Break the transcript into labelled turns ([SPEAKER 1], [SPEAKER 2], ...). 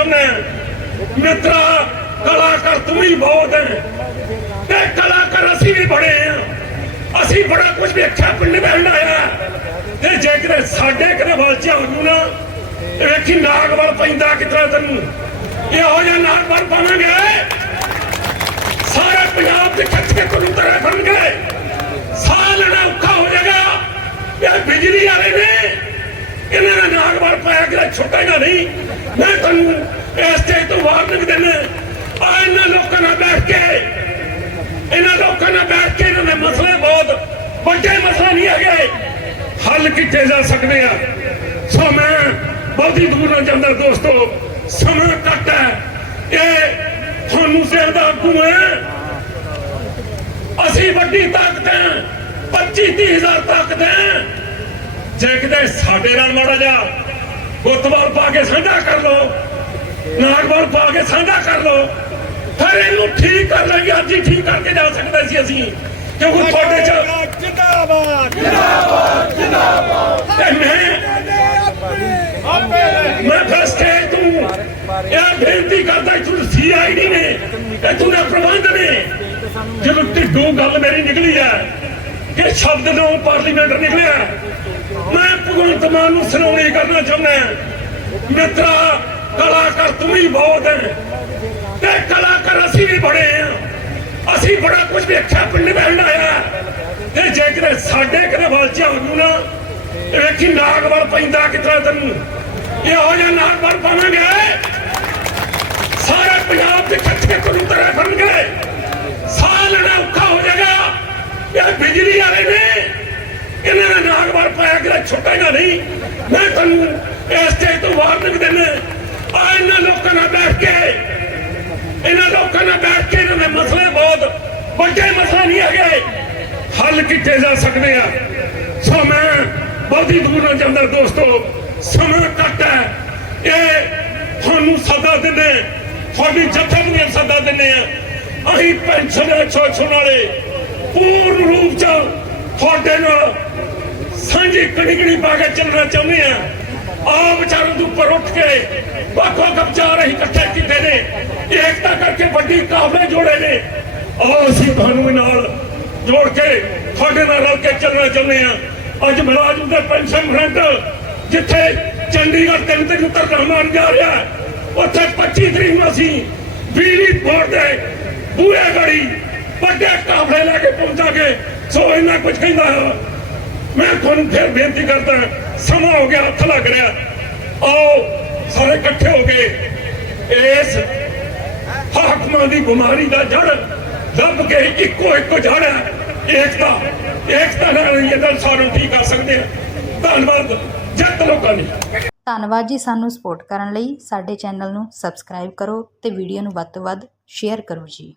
[SPEAKER 1] ਚਾਹੁੰਦਾ ਮਿੱਤਰਾ, ਕਲਾਕਾਰ ਤੂੰ ਹੀ ਬਹੁਤ ਹੈ। ਤੇ ਕਲਾਕਾਰ ਅਸੀਂ ਵੀ ਬੜੇ ਆ ਅਸੀਂ ਬੜਾ ਕੁਝ ਵੇਖਿਆ, ਪਿੰਡ ਬੈਠ ਆਇਆ ਤੇ ਜੇ ਕਿਤੇ ਸਾਡੇ ਕਿਤੇ ਵੱਲ ਝਾਕ ਨੂੰ ਨਾ ਇਹ ਵੇਖੀ ਨਾਗ ਵੱਲ ਪੈਂਦਾ ਕਿਤਰਾ ਤੈਨੂੰ। ਇਹੋ ਜਿਹਾ ਨਾਗ ਵੱਲ ਪਾਵਾਂਗੇ ਸਾਰੇ ਪੰਜਾਬ ਦੇ ਖੱਤੇ ਕਬੂਤਰ ਬਣਨਗੇ ਸਾਹ ਲੈਣਾ ਔਖਾ ਹੋ ਜਾਏਗਾ ਇਹ ਬਿਜਲੀ ਵਾਲੇ ਨੇ ਇਹਨਾਂ ਦਾ ਨਾਗ ਛੁੱਟੇਗਾ ਨਹੀਂ। ਮੈਂ ਤੁਹਾਨੂੰ ਇਸ ਤੇ ਤੋਂ ਵਾਰਨਿੰਗ ਦਿੰਦਾ ਆ ਇਹਨਾਂ ਲੋਕਾਂ ਨਾਲ ਬੈਠ ਕੇ, ਇਹਨਾਂ ਲੋਕਾਂ ਨਾਲ ਬੈਠ ਕੇ ਇਹਨਾਂ ਦੇ ਮਸਲੇ ਬਹੁਤ ਵੱਡੇ ਮਸਲੇ ਨਹੀਂ ਹੈਗੇ। ਹੱਲ ਕੀਤੇ ਜਾ ਸਕਦੇ ਆ? ਸੋ ਮੈਂ ਬਹੁਤੀ ਦੂਰ ਨਾ ਜਾਂਦਾ ਦੋਸਤੋ। ਸਮਾਂ ਘੱਟ ਹੈ। ਇਹ ਤੁਹਾਨੂੰ ਸਿਰ ਦਾ ਆਗੂ ਹੈ। ਅਸੀਂ ਵੱਡੀ ਤਾਕਤ ਹੈ। 25 30 ਹਜ਼ਾਰ ਤਾਕਤ ਹੈ। ਜੇ ਕਿਤੇ ਸਾਡੇ ਨਾਲ ਮਾੜਾ ਜਾ ਗੁੱਤਵਾਲ ਪਾ ਕੇ ਸਾਂਝਾ ਕਰ ਲੋ ਨਾਗਵਾਲ ਪਾ ਕੇ ਸਾਂਝਾ ਕਰ ਲੋ ਫਿਰ ਇਹਨੂੰ ਠੀਕ ਕਰ ਲਾਂਗੇ ਅੱਜ ਹੀ ਠੀਕ ਕਰਕੇ ਜਾ ਸਕਦੇ ਸੀ ਅਸੀਂ। ਕਿਉਂਕਿ ਤੁਹਾਡੇ ਚ
[SPEAKER 2] ਜਿੰਦਾਬਾਦ।
[SPEAKER 1] ਤੇ ਮੈਂ ਮੈਂ ਫਿਰ ਸਟੇਜ ਤੋਂ। ਇਹ ਬੇਨਤੀ ਕਰਦਾ ਕਿ ਸੀਆਈਡੀ ਨੇ ਇਹ ਤੁਨੇ ਪ੍ਰਬੰਧ ਨੇ। ਜਦੋਂ ਢਿੱਡੋਂ ਗੱਲ ਮੇਰੀ ਨਿਕਲੀ ਹੈ ਕਿ ਸ਼ਬਦ ਨੂੰ ਪਾਰਲੀਮੈਂਟ ਨਿਕਲਿਆ। ਭਗਵੰਤ ਮਾਨ ਨੂੰ ਸੁਣਾਉਣੀ ਕਰਨਾ ਚਾਹੁੰਦਾ ਮਿੱਤਰਾ, ਕਲਾਕਾਰ ਤੂੰ ਹੀ ਬਹੁਤ ਹੈ। ਤੇ ਕਲਾਕਾਰ ਅਸੀਂ ਵੀ ਬੜੇ ਆ ਅਸੀਂ ਬੜਾ ਕੁਝ ਵੇਖਿਆ, ਪਿੰਡ ਬੈਠ ਆਇਆ। ਤੇ ਜੇਕਰ ਸਾਡੇ ਕਿਤੇ ਵੱਲ ਝਾਕ ਨੂੰ ਨਾ ਇਹ ਵੇਖੀ ਨਾਗ ਪੈਂਦਾ ਕਿਤਰਾ ਤੈਨੂੰ। ਇਹੋ ਜਿਹਾ ਨਾਗ ਪਾਵਾਂਗੇ ਸਾਰੇ ਪੰਜਾਬ ਦੇ ਖੱਤੇ ਕਬੂਤਰ ਬਣਨਗੇ ਸਾਹ ਲੈਣਾ ਔਖਾ ਹੋ ਜਾਏਗਾ ਇਹ ਬਿਜਲੀ ਵਾਲੇ ਨੇ ਇਹਨਾਂ ਦਾ ਨਾਗ ਵੱਲ ਪਾਇਆ ਕਿ ਛੁੱਟੇਗਾ ਨਹੀਂ। ਮੈਂ ਤੁਹਾਨੂੰ ਇਸ ਤੇ ਤੋਂ ਵਾਰਨਿੰਗ ਦਿੰਦਾ ਆ ਇਹਨਾਂ ਲੋਕਾਂ ਨਾਲ ਬੈਠ ਕੇ, ਇਹਨਾਂ ਲੋਕਾਂ ਨਾਲ ਬੈਠ ਕੇ ਇਹਨਾਂ ਦੇ ਮਸਲੇ ਬਹੁਤ ਵੱਡੇ ਮਸਲੇ ਨਹੀਂ ਹੈਗੇ। ਹੱਲ ਕੀਤੇ ਜਾ ਸਕਦੇ ਆ। ਸੋ ਮੈਂ ਬਹੁਤੀ ਦੂਰ ਨਾ ਜਾਂਦਾ ਦੋਸਤੋ। ਸਮਾਂ ਘੱਟ ਹੈ। ਇਹ ਤੁਹਾਨੂੰ ਸਦਾ ਦਿੰਦੇ ਤੁਹਾਡੀ ਜਥੇਬੰਦੀਆਂ ਨੂੰ ਸਦਾ ਦਿੰਦੇ ਆ ਅਸੀਂ ਪੈਨਸ਼ਨ ਛੋਛਣ ਵਾਲੇ ਪੂਰਨ ਰੂਪ ਚ ਤੁਹਾਡੇ ਨਾਲ ਸਾਂਝੀ ਕੜੀ ਕੜੀ ਪਾ ਕੇ ਚੱਲਣਾ ਚਾਹੁੰਦੇ ਆ? ਆ ਵਿਚਾਰਾਂ ਦੇ ਉੱਪਰ ਉੱਠ ਕੇ ਵੱਖੋ ਵਿਚਾਰ ਇਕੱਠੇ ਕੀਤੇ ਨੇ। ਏਕਤਾ ਕਰਕੇ ਵੱਡੀ ਕਾਫਲੇ ਜੋੜੇ ਨੇ। ਆਹ ਅਸੀਂ ਤੁਹਾਨੂੰ ਨਾਲ ਜੋੜ ਕੇ ਤੁਹਾਡੇ ਨਾਲ ਰਲ ਕੇ ਚੱਲਣਾ ਚਾਹੁੰਦੇ ਆ। ਅੱਜ ਮੁਲਾਜ਼ਮ ਦੇ ਪੈਨਸ਼ਨ ਫਰੰਟ, ਜਿੱਥੇ ਚੰਡੀਗੜ੍ਹ ਤਿੰਨ ਤਿੰਨ ਧਰਨਾ ਮਾਰਨ ਜਾ ਰਿਹਾ ਉੱਥੇ 25 ਤਰੀਕ ਨੂੰ ਅਸੀਂ ਬਿਜਲੀ ਬੋਰਡ ਦੇ ਬੂਹੇ ਗੜੀ ਵੱਡੇ ਕਾਫਲੇ ਲੈ ਕੇ ਪਹੁੰਚਾਂਗੇ। ਸੋ ਇਹਨਾਂ ਕੁਝ ਕਹਿੰਦਾ ਹੈ। ਮੈਂ ਤੁਹਾਨੂੰ ਫਿਰ ਬੇਨਤੀ ਕਰਦਾ ਸਮਾਂ ਹੋ ਗਿਆ, ਹੱਥ ਲੱਗ ਰਿਹਾ। ਆਓ, ਸਾਰੇ ਇਕੱਠੇ ਹੋ ਕੇ ਇਸ ਹਾਕਮਾਂ ਦੀ ਬਿਮਾਰੀ ਦਾ ਜੜ ਲੱਭ ਕੇ ਇੱਕੋ ਇੱਕੋ ਜੜ ਹੈ, ਏਕਤਾ। ਏਕਤਾ ਨਾਲ ਇਹ ਗੱਲ ਸਾਨੂੰ ਠੀਕ ਕਰ ਸਕਦੇ ਆ ਧੰਨਵਾਦ, ਜੱਟ ਲੋਕਾਂ ਦੀ।
[SPEAKER 3] ਧੰਨਵਾਦ ਜੀ ਸਾਨੂੰ ਸਪੋਰਟ ਕਰਨ ਲਈ। ਸਾਡੇ ਚੈਨਲ ਨੂੰ ਸਬਸਕ੍ਰਾਈਬ ਕਰੋ ਤੇ ਵੀਡੀਓ ਨੂੰ ਵੱਧ ਤੋਂ ਵੱਧ ਸ਼ੇਅਰ ਕਰੋ ਜੀ।